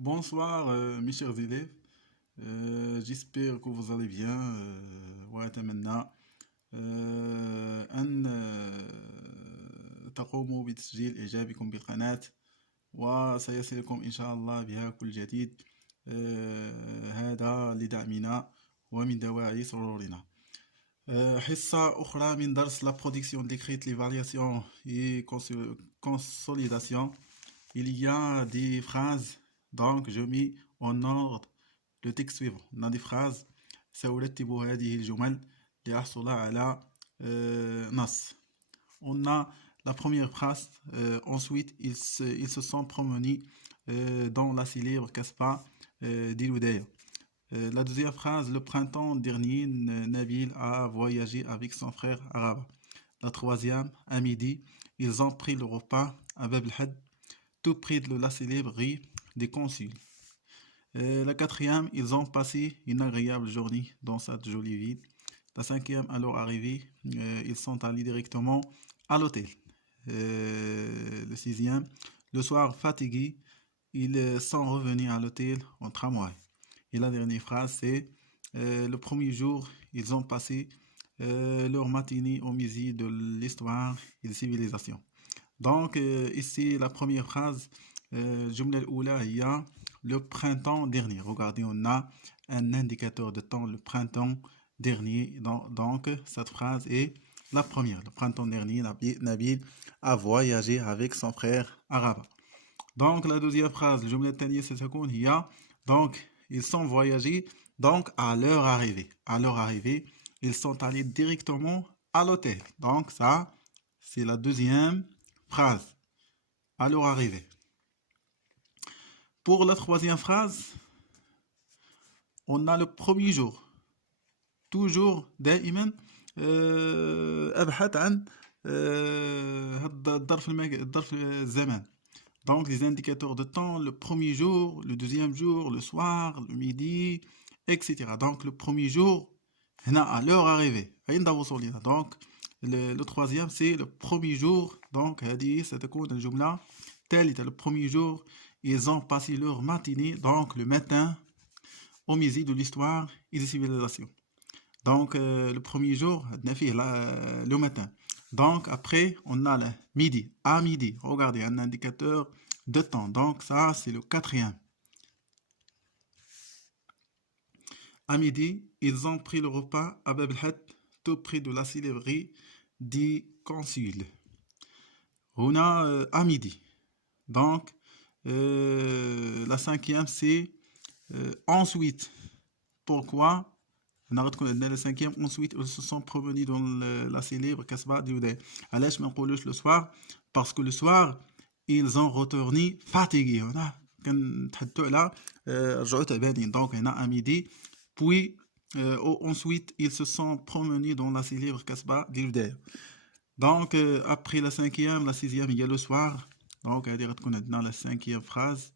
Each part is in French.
Bonsoir mes chers élèves. J'espère que vous allez bien. وأتمنى أن تقوموا بتسجيل إعجابكم بالقناة وسيصلكم إن شاء الله بها كل جديد. هذا لدعمنا ومن دواعي سرورنا. حصة أخرى من درس la production décrite, l'évaluation et consolidation. Il y a des phrases, donc je mets en ordre le texte suivant. On a des phrases سأرتب هذه الجمل لأحصل على نص. On a la première phrase, ensuite ils se sont promenés dans la célèbre Casbah d'Il-Udaïa. La deuxième phrase, le printemps dernier, Nabil a voyagé avec son frère arabe. La troisième, à midi, ils ont pris le repas à Bab el-Had, tout près de la célèbre rue des consuls. La quatrième, ils ont passé une agréable journée dans cette jolie ville. La cinquième, à leur arrivée, ils sont allés directement à l'hôtel. Le sixième, le soir fatigués, ils sont revenus à l'hôtel en tramway. Et la dernière phrase, c'est le premier jour, ils ont passé leur matinée au musée de l'histoire et de civilisation. Donc, ici, la première phrase, Jumla al-Oula, il y a le printemps dernier. Regardez, on a un indicateur de temps, le printemps dernier. Donc, cette phrase est la première. Le printemps dernier, Nabil a voyagé avec son frère arabe. Donc, la deuxième phrase, le Jumla al-Taniya, c'est il y a, donc, ils sont voyagés, donc, à leur arrivée. À leur arrivée, ils sont allés directement à l'hôtel. Donc, ça, c'est la deuxième phrase. À leur arrivée. Pour la troisième phrase, on a le premier jour. toujours دائما ابحث عن الظرف الزمان. Donc les indicateurs de temps, le premier jour, le deuxième jour, le soir, le midi, etc. Donc le premier jour, هنا à l'heure arrivée. عند وصولنا. Donc le troisième c'est le premier jour. Donc هذه ستكون الجملة الثالثة. Le premier jour, ils ont passé leur matinée, donc le matin, au musée de l'histoire et des civilisations. Donc, le premier jour, le matin. Donc, après, on a le midi. À midi, regardez, un indicateur de temps. Donc, ça, c'est le quatrième. À midi, ils ont pris le repas à Bab el-Had, tout près de la célébrerie des consuls. On a à midi. Donc, la cinquième, c'est ensuite. Pourquoi? Le cinquième, ensuite, ils se sont promenés dans la célèbre Casbah d'Uday. علاش ما نقولوش le soir? Parce que le soir, ils ont retourné fatigués. هنا كنتحدثوا على رجعوا تعبانين. Donc هنا à midi, puis ensuite ils se sont promenés dans la célèbre Casbah d'Uday. Donc après la cinquième, la sixième, il y a le soir. Donc هذه غتكون عندنا la cinquième phrase.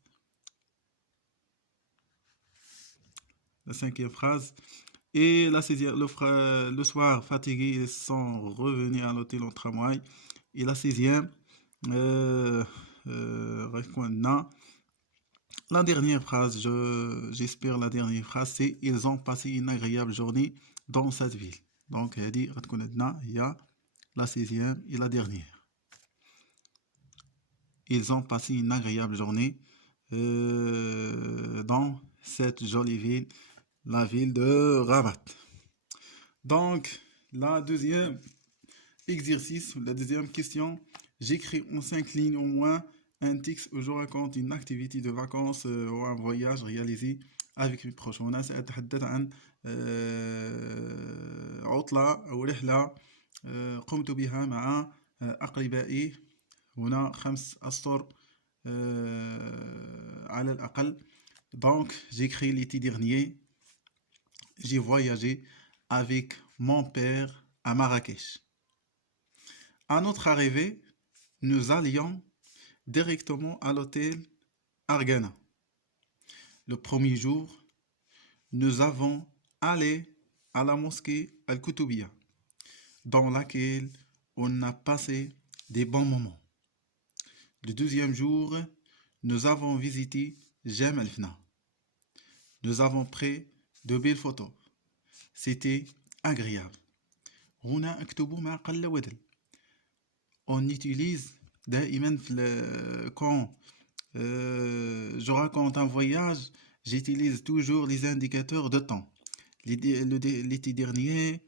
La cinquième phrase. Et la sixième, le soir, fatigués, ils sont revenus à l'hôtel en tramway. Et la sixième, la dernière phrase, j'espère la dernière phrase, c'est ils ont passé une agréable journée dans cette ville. Donc, il y a la sixième et la dernière. Ils ont passé une agréable journée dans cette jolie ville, la ville de Rabat. Donc, la deuxième exercice, la deuxième question, j'écris en 5 lignes au moins un texte où je raconte une activité de vacances ou un voyage réalisé avec mes proches. هنا سأتحدث عن عطلة أو رحلة قمت بها مع أقربائي. هنا 5 أسطر على الأقل. Donc, j'écris l'été dernier. J'ai voyagé avec mon père à Marrakech. À notre arrivée, nous allions directement à l'hôtel Argana. Le premier jour, nous avons allé à la mosquée Al-Koutoubia, dans laquelle on a passé des bons moments. Le deuxième jour, nous avons visité j'aime le fna. Nous avons pris de belles photos. C'était agréable. هنا اكتب ما قل ودل. On utilise دائما quand je raconte un voyage, j'utilise toujours les indicateurs de temps. L'été dernier,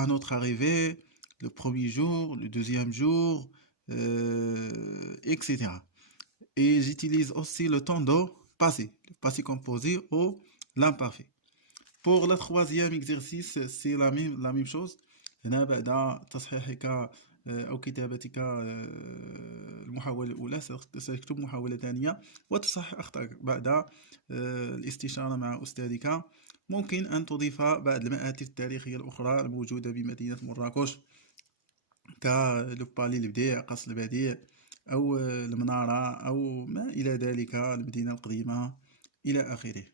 à notre arrivée, le premier jour, le deuxième jour, etc. Et j'utilise aussi le temps de passé, le passé composé ou l'imparfait. Pour le troisième exercice, c'est la même chose. هنا بعد تصحيحك أو كتابتك المحاولة الأولى ستكتب محاولة ثانية وتصحح أخطائك بعد الاستشارة مع أستاذك. ممكن أن تضيف بعض المآثر التاريخية الأخرى الموجودة بمدينة مراكش كالبالي البديع، قصر البديع، أو المنارة، أو ما إلى ذلك، المدينة القديمة إلى آخره.